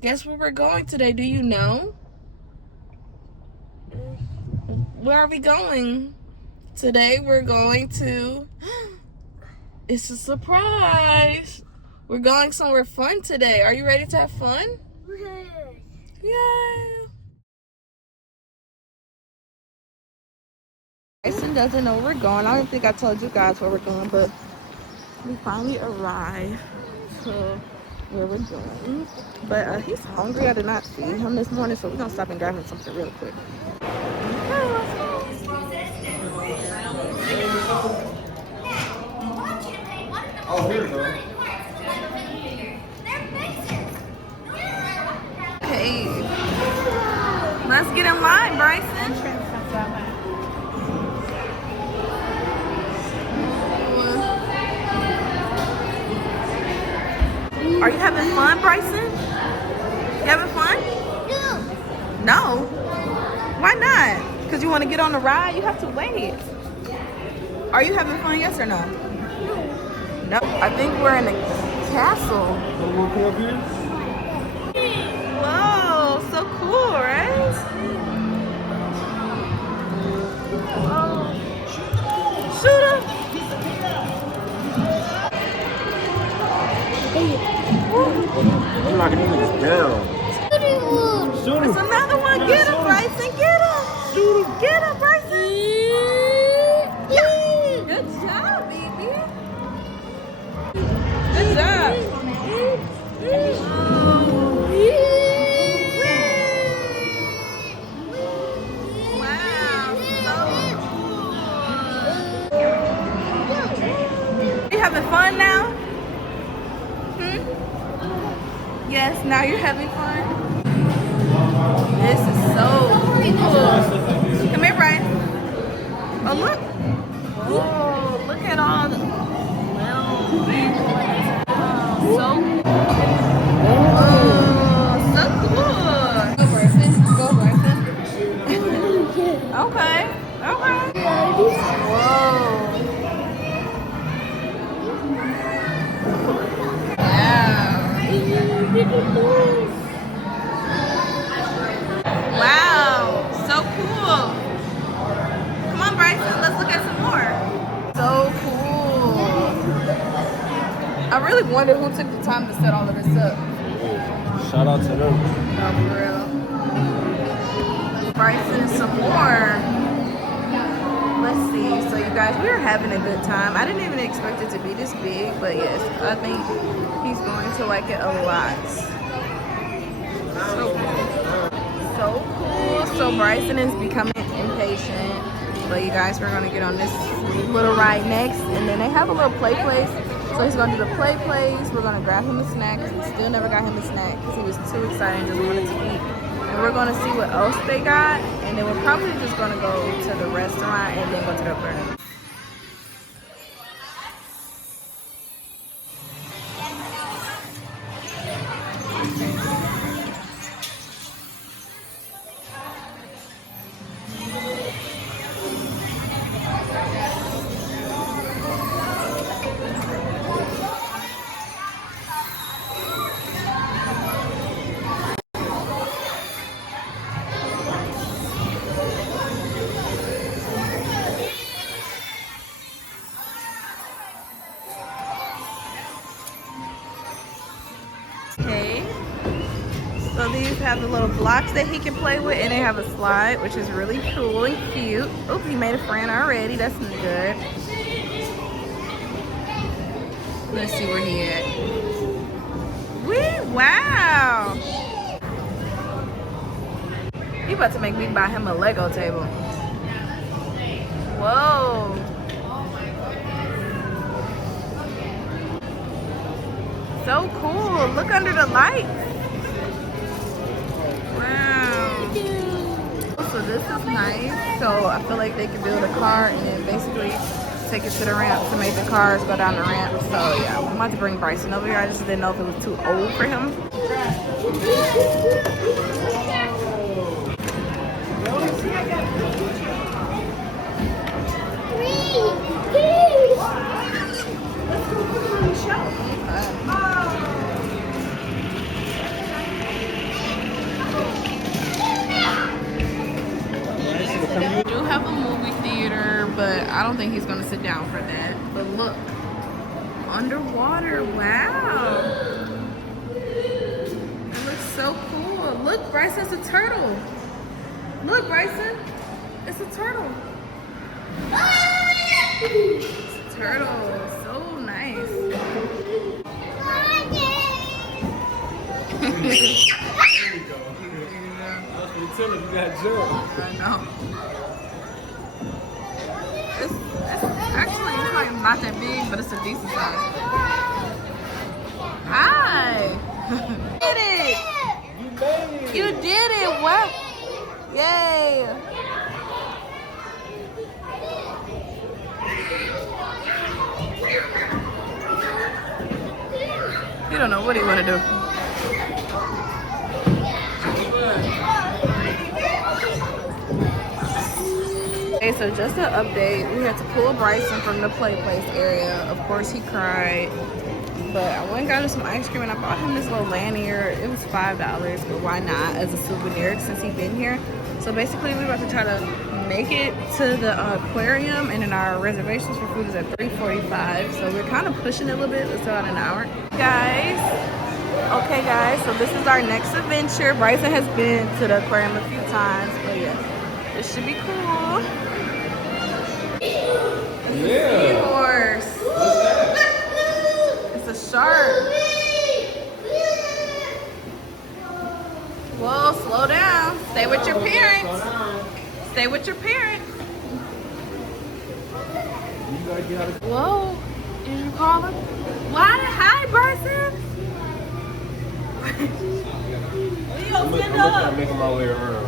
Guess where we're going today? Do you know? Where are we going? Today we're going to... It's a surprise. We're going somewhere fun today. Are you ready to have fun? Yeah. Bryson doesn't know where we're going. I don't think I told you guys where we're going, but we finally arrived to where we're going. But he's hungry. I did not feed him this morning, so we're gonna stop and grab him something real quick. Okay, let's go. Oh, here we go. Okay, let's get in line, Bryson. Are you having fun, Bryson? You having fun? No. Why not? Because you want to get on the ride? You have to wait. Are you having fun, yes or no? No. I think we're in a castle. Whoa, so cool, right? Oh. Shoot him. I'm knocking these niggas down. Shoot him. There's another one. Get him, Bryson. Get him. Shoot him. Get him, Bryson. Yeah. Good job, baby. Good job. Wow. So cool. You having fun now? Yes, now you're having fun. This is so cool. Come here, Brian. Oh, look. Oh, look at all the little people. So so cool. Go, Bryson. Go, Bryson. Okay. Okay. Whoa. Wow, so cool. Come on, Bryson, let's look at some more. So cool. I really wonder who took the time to set all of this up. Shout out to them. Oh, for real. Bryson, some more. Let's see. So you guys, we are having a good time. I didn't even expect it to be this big, but yes, I think he's going to like it a lot. So cool. So cool. So Bryson is becoming impatient. But you guys, we're gonna get on this little ride next, and then they have a little play place. So he's gonna do the play place. We're gonna grab him a snack because we still never got him a snack because he was too excited and just wanted to eat. And we're gonna see what else they got, and then we're probably just gonna go to the restaurant and then go to the aquarium. Okay, so these have the little blocks that he can play with, and they have a slide, which is really cool and cute. Oh, he made a friend already. That's good. Let's see where he at. Wow. He about to make me buy him a Lego table. Whoa. So cool. Look under the lights. Wow. So this is nice. So I feel like they can build a car and then basically take it to the ramp to make the cars go down the ramp. So yeah, I'm about to bring Bryson over here. I just didn't know if it was too old for him. don't think he's gonna sit down for that. But look, underwater, wow. That looks so cool. Look, Bryson's a turtle. Look, Bryson, it's a turtle. It's a turtle, so nice. There you go. That's what you tell him, you got jump. I know. It's actually, it's like not that big, but it's a decent size. Hi! You did it! You made it. You did it! Wow! Yay! You don't know what he want to do. Okay, so just an update. We had to pull Bryson from the play place area. Of course, he cried. But I went and got him some ice cream and I bought him this little lanyard. It was $5, but why not as a souvenir since he's been here. So basically, we're about to try to make it to the aquarium, and then our reservations for food is at 3:45. So we're kind of pushing it a little bit. It's about an hour. Guys, okay guys, so this is our next adventure. Bryson has been to the aquarium a few times, but yeah, this should be cool. It's a seahorse. What's that? It's a shark. Whoa, slow down. Stay with your parents. Stay with your parents. You gotta get out of. Whoa, did you call him? Why? Hi, Bryson. I'm making my way around.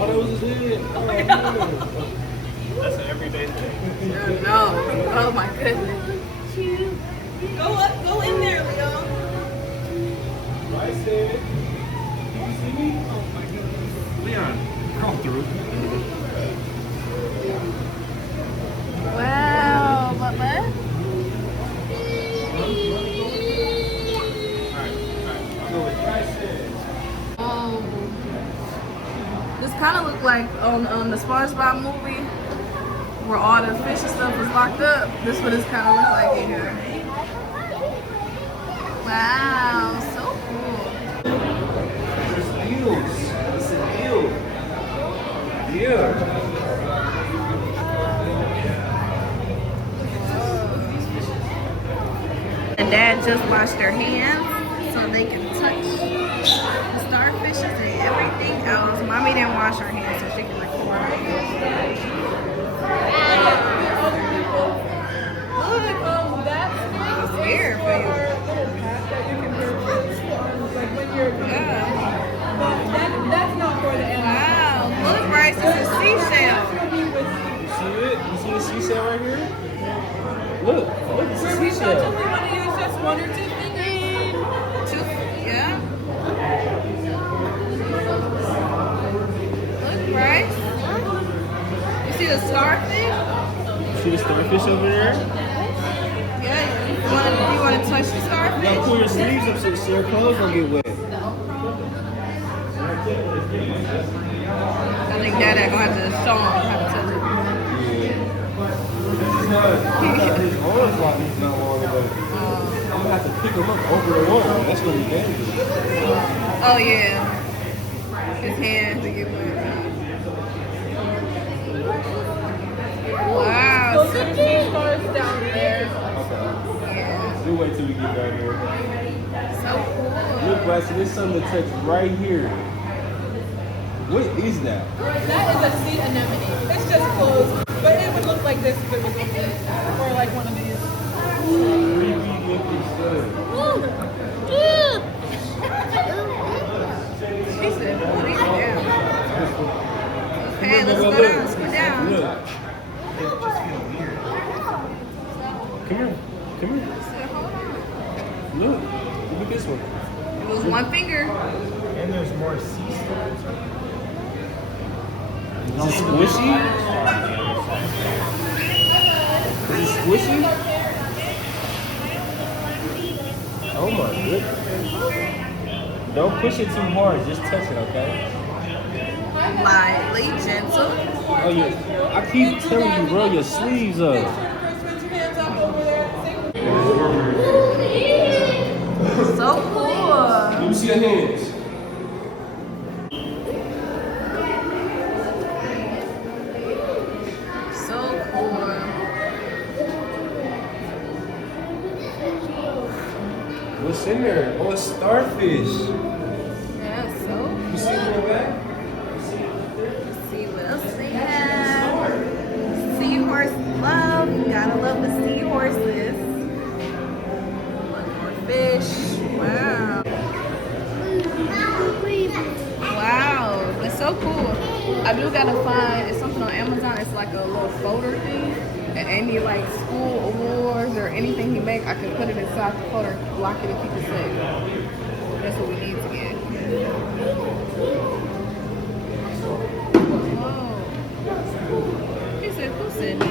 Oh, that was his head. Oh, that's an everyday thing. No. Oh my goodness. Go up, go in there, Leo. Right there. You see me? Oh my goodness. Leon, come through. Wow, Bubba. Oh. This kind of looked like on the SpongeBob movie where all the fish and stuff was locked up. This what it's kind of look like in here. Wow, so cool. There's eels. It's an eel. Yeah. And Dad just washed their hands so they can touch the starfishes and everything else. Mommy didn't wash her hands so she can record. It's here for you. Yeah. That's not for the animals. Wow, look, Bryce, it's a seashell. You see it? You see the seashell right here? Look, it's a We seashell. want to use just one or two fingers. Yeah. Look, Bryce. You see the starfish? See the starfish over there? Yeah. You want to touch the You gotta starfish? pull your sleeves up so your clothes don't get wet. I think Dad gonna have to show him how to touch it. His arms like he's not long enough. I'm gonna have to pick him up over the water. That's gonna be dangerous. Oh yeah. His hands to get wet. Wow. Those are two stars down there. Okay. Yeah. We'll wait till we get down there. So cool. Look, Bryson, there's something to touch right here. What is that? That is a sea anemone. It's just closed, but it would look like this if it was open, or like one of these. Creepy looking stuff. She said, "Put it down." Okay, let's go down. Let's go down. Look. Come here. Come here. I said, hold on. Look. Look at this one. It was one finger. And there's more sea stars. Is it squishy? Is it squishy? Oh my goodness. Don't push it too hard, just touch it, okay? lightly, gentle. Oh yeah. I keep telling you, bro, your sleeves up. So cool. Let me see your hands. So cool. What's in there? Oh, it's starfish. Yeah, so You see it in the back? let's see what else they have. Seahorse love. Gotta love the seahorses. One more fish. Wow. Wow. That's so cool. I do gotta find it's something on Amazon. It's like a little folder thing. And any like school awards or anything he make, I can put it inside the folder, lock it, and keep it safe. That's what we need to get. Whoa. He said, who said me?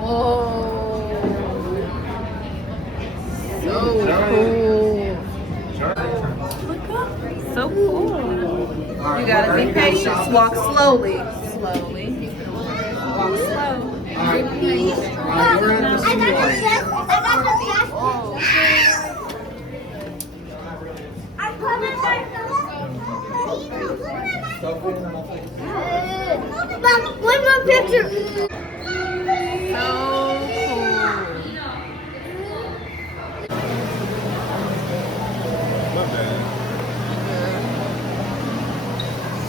Whoa. So cool. Look up. So cool. You gotta be patient. Walk slowly. Slowly. Walk slow. I got the best. I put it Mom, one more picture. So cool.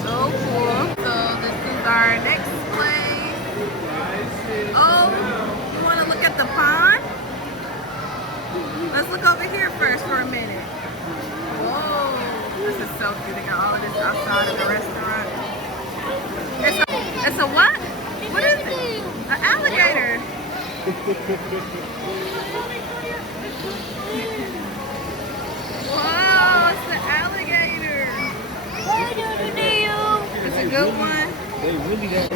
So cool. So this is our next place. Oh, you want to look at the pond? Let's look over here first for a minute. Whoa, this is so cute. They got all of this outside of the restaurant. It's a what? What is it? An alligator. Wow, it's the alligator. It's a good one. They really got.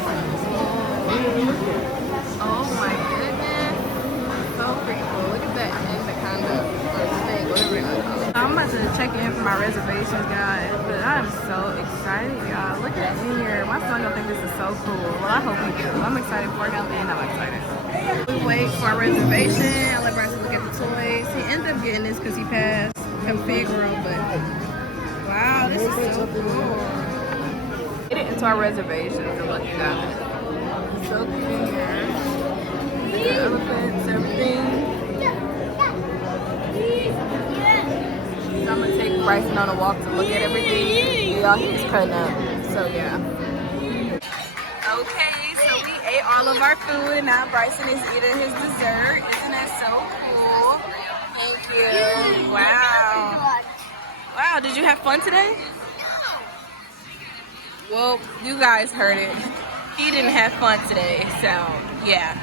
Oh my goodness. So pretty cool. Look at that anaconda or snake, whatever you call it. I'm about to check in for my reservations, guys, but I'm so excited, y'all. Look at here. My son gonna think this is so cool. Well, I hope he does. I'm excited for him and I'm excited. We wait for our reservation. I let Bryson look at the toys. He ended up getting this because he passed config room, but wow, this is so cool. Get it into our reservation. So look, you guys. So cute in here. The elephants, everything. So I'm gonna take Bryson on a walk to look at everything. Y'all, he's cutting up. So yeah. Okay, so we ate all of our food and now Bryson is eating his dessert. Isn't that so cool? Thank you. Wow. Wow, did you have fun today? Well, you guys heard it. He didn't have fun today, so yeah.